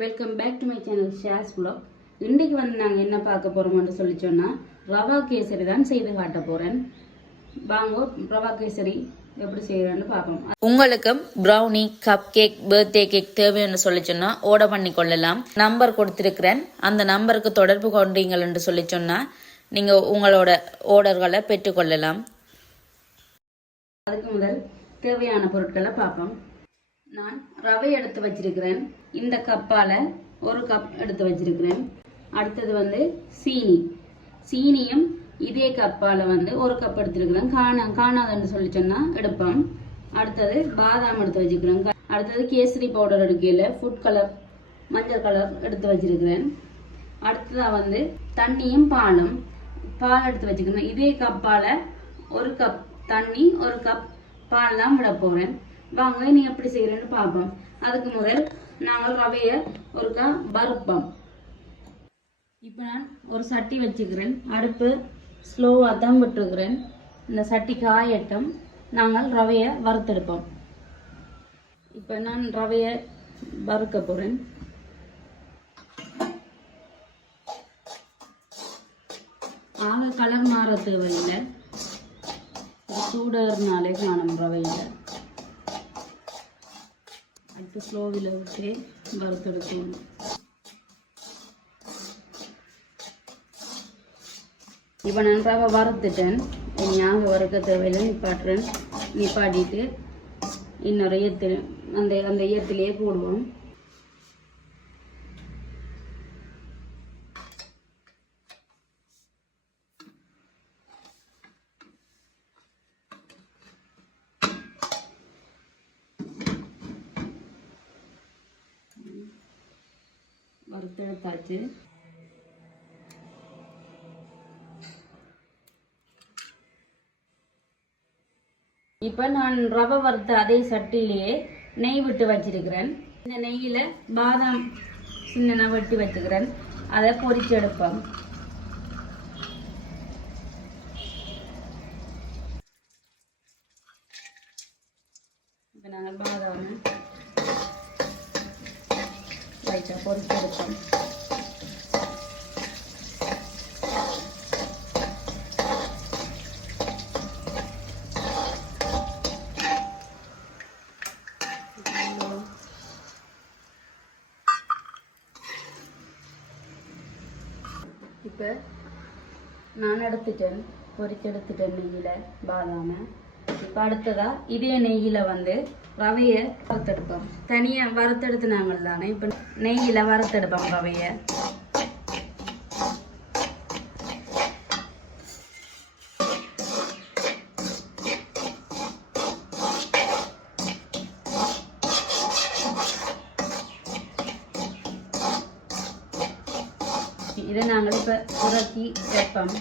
Welcome back to my channel Shares vlog. இன்றைக்கு வந்து நாங்கள் என்ன பார்க்க போகிறோம்னு சொல்லி சொன்னால் ரவா கேசரி தான் செய்து காட்ட போகிறேன் வாங்க ரவா கேசரி எப்படி செய்கிறேன்னு பார்ப்போம். உங்களுக்கு brownie cup cake birthday cake தேவைன்னு சொல்லி சொன்னா ஆர்டர் பண்ணி கொள்ளலாம். நம்பர் கொடுத்திருக்கிறேன். அந்த நம்பருக்கு தொடர்பு கொண்டீங்கள் என்று சொல்லி சொன்னா நீங்க உங்களோட ஆர்டர்களை பெற்றுக்கொள்ளலாம் அதுக்கு முதல் தேவையான பொருட்களை பார்ப்போம். நான் ரவை எடுத்து வச்சிருக்கிறேன். இந்த கப்பால் ஒரு கப் எடுத்து வச்சிருக்கிறேன். அடுத்தது வந்து சீனி. சீனியும் இதே கப்பால் வந்து ஒரு கப் எடுத்துருக்கிறேன். காண காணாதுன்னு சொல்லி சொன்னால் எடுப்போம் அடுத்தது பாதாம் எடுத்து வச்சுக்கிறேன் அடுத்தது கேசரி பவுடர் எடுக்கையில் ஃபுட் கலர் மஞ்சள் கலர் எடுத்து வச்சிருக்கிறேன். அடுத்ததாக வந்து தண்ணியும் பாலும். பால் எடுத்து வச்சுக்கிறேன் இதே கப்பால் ஒரு கப் தண்ணி ஒரு கப் பால் தான் விட போகிறேன் வாங்க நீ எப்படி செய்கிறேன்னு பார்ப்போம். அதுக்கு முதல் நாங்கள் ரவையை ஒருக்கா வறுப்போம். இப்போ நான் ஒரு சட்டி வச்சுக்கிறேன். அடுப்பு ஸ்லோவாக தான் விட்டுருக்கிறேன். இந்த சட்டி காயட்டும். நாங்கள் ரவையை வறுத்தெடுப்போம். இப்போ நான் ரவையை வறுக்க போகிறேன் ஆக கலர் மாற தேவையில்லை. சூடர்னாலே காணும் ரவையில். ஸ்லோவில் விட்டு வறுத்தெடுக்கணும். இப்போ நான் வறுத்துட்டேன். இனி ஞாபகம் வறுக்க தேவையில்லை. நிப்பாட்டுறேன். நிப்பாட்டிட்டு இன்னொரு ஈயத்தில் அந்த அந்த ஈயத்திலேயே போடுவோம். வறுத்தெடுத்தாச்சு இப்போ நான் ரவை வறுத்த அதே சட்டிலேயே நெய் விட்டு வச்சிருக்கிறேன். இந்த நெய்யில் பாதாம் சின்ன வெட்டி வச்சுக்கிறேன். அதை பொரிச்சு எடுப்போம். இப்போ நாங்கள் பாதாம் லைட்டாக இப்போ நான் எடுத்துட்டேன் பொறிச்செடுத்துட்டேன் நெய்யில் பாதாமை. இப்போ அடுத்ததா இதே நெய்யில் வந்து ரவையை வறுத்தெடுப்போம். தனியாக வறுத்தெடுத்துனாங்கள் தானே இப்போ நெய்யில் வறுத்தெடுப்போம் ரவையை. இதை நாங்கள் இப்போ உரக்கி வைப்போம்.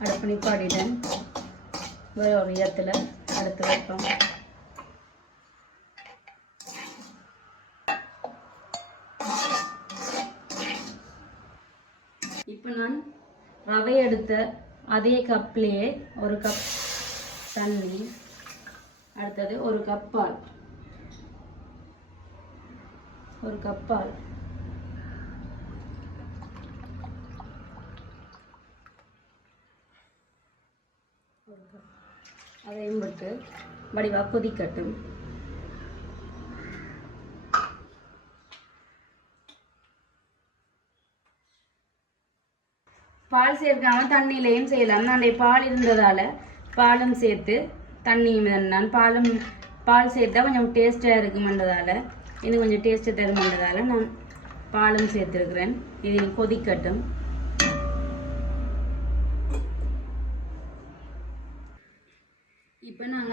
அடுப்பு நிப்பாடிட்டேன் வேற ஒரு இடத்துல அடுத்து வைப்போம். இப்போ நான் ரவை எடுத்த அதே கப்லேயே ஒரு கப் தண்ணி அடுத்தது ஒரு கப் பால். ஒரு கப் பால். அதையும் விட்டு வடிவாக கொதிக்கட்டும். பால் சேர்க்காமல் தண்ணியிலையும் செய்யலாம். நான் பால் இருந்ததால பாலும் சேர்த்து தண்ணியும் நான் பாலும் பால் சேர்த்தா கொஞ்சம் டேஸ்ட்டாக இருக்குமென்றதால இது கொஞ்சம் டேஸ்ட்டு தருமென்றதால் நான் பாலும் சேர்த்துருக்குறேன். இது கொதிக்கட்டும்.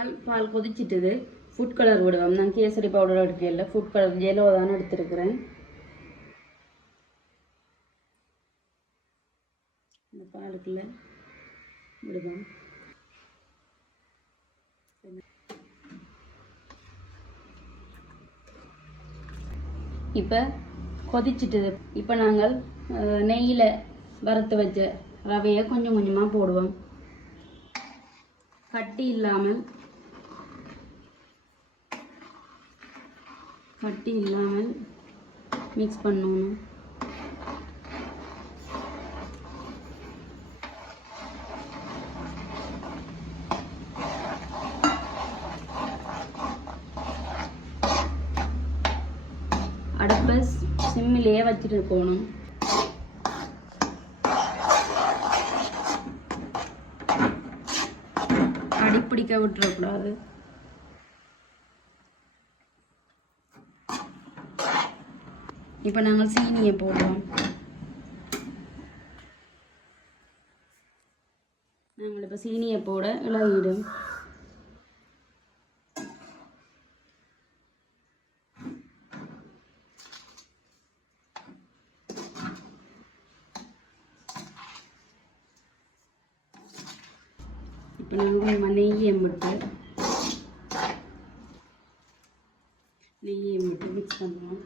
நாள் பால் கொதிச்சிட்டது. ஃபுட் கலர் விடுவோம் நான் கேசரி பவுடர் எடுக்கல. ஃபுட் கலர் ஜெலோ தான் எடுத்திருக்கிறேன். இந்த பாலுக்குள்ள விடுவோம். இப்போ கொதிச்சிட்டது. இப்போ நாங்கள் நெய்யில் வறுத்து வச்ச ரவையை கொஞ்சம் கொஞ்சமாக போடுவோம். கட்டி இல்லாமல் கட்டி இல்லாமல் மிக்ஸ் பண்ணணும். அடுப்பை சிம்மிலேயே வச்சுட்டு போகணும். அடிப்பிடிக்க விட்டுறக்கூடாது. இப்போ நாங்கள் சீனியை போடுறோம் நாங்கள் இப்போ சீனியை போட இளவிடும். இப்போ நாங்கள் நெய்யை மட்டும் நெய்யை மட்டும் மிக்ஸ் பண்ணுவோம்.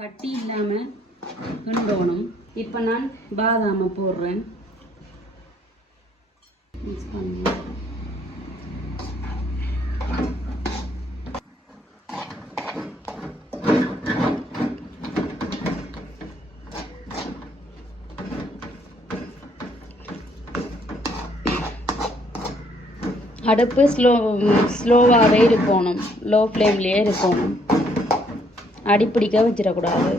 கட்டி இல்லாமல் கிண்டோணும் இப்போ நான் பாதாமை போடுறேன். மிக்ஸ் பண்ணுவேன் அடுப்பு ஸ்லோ ஸ்லோவாகவே இருக்கணும். லோ ஃப்ளேம்லேயே இருக்கணும். அடிப்பிடிக்க வச்சிடக்கூடாது.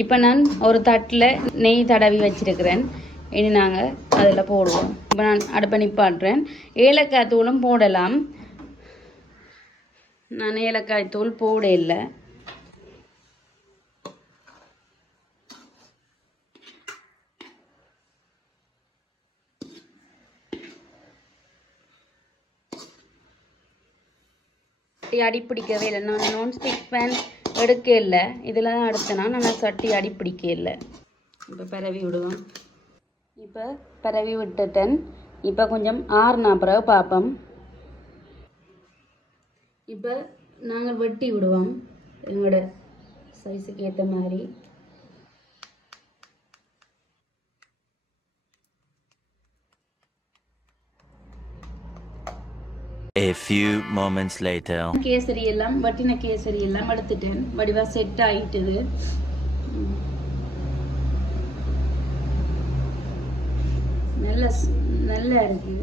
இப்போ நான் ஒரு தட்டில் நெய் தடவி வச்சிருக்கிறேன். இனி நாங்கள் அதில் போடுவோம். இப்போ நான் அடுப்பை நிப்பாட்டுறேன். ஏலக்காய் தூளும் போடலாம். நான் ஏலக்காய் தூள் போட இல்லை சட்டி அடி பிடிக்கவே இல்லை. நான் நான்ஸ்டிக் பேன் எடுக்க இல்லை. இதில் தான் எடுத்தேன்னா நான் சட்டி அடி பிடிக்க இல்லை. இப்போ பரவி விடுவோம். இப்போ பரவி விட்டுட்டேன். இப்போ கொஞ்சம் ஆறுனா பிறகு பார்ப்போம். இப்போ நாங்கள் வெட்டி விடுவோம். எங்களோட சைஸுக்கு ஏற்ற மாதிரி. A few moments later. Kesari எல்லாம் வட்டின கேசரி எல்லாம் எடுத்துட்டேன். வடிவா செட் ஆயிட்டுது. நல்ல நல்லா இருக்கு.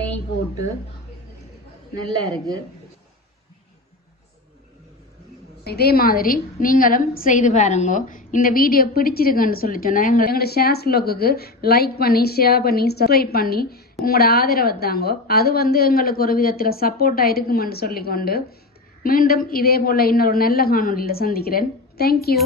நெய் போட்டு நல்லா இருக்கு. இதே மாதிரி நீங்களும் செய்து பாருங்க. இந்த வீடியோ பிடிச்சிருக்குன்னு சொல்லி சொன்னால் எங்க எங்களோட ஷேர்ஸ் வ்ளாகுக்கு லைக் பண்ணி ஷேர் பண்ணி சப்ஸ்கிரைப் பண்ணி உங்களோட ஆதரவை தாங்க. அது வந்து எங்களுக்கு ஒரு விதத்தில் சப்போர்ட்டாக இருக்குமென்று சொல்லிக்கொண்டு மீண்டும் இதே போல் இன்னொரு நல்ல காணொலியில் சந்திக்கிறேன். தேங்க்யூ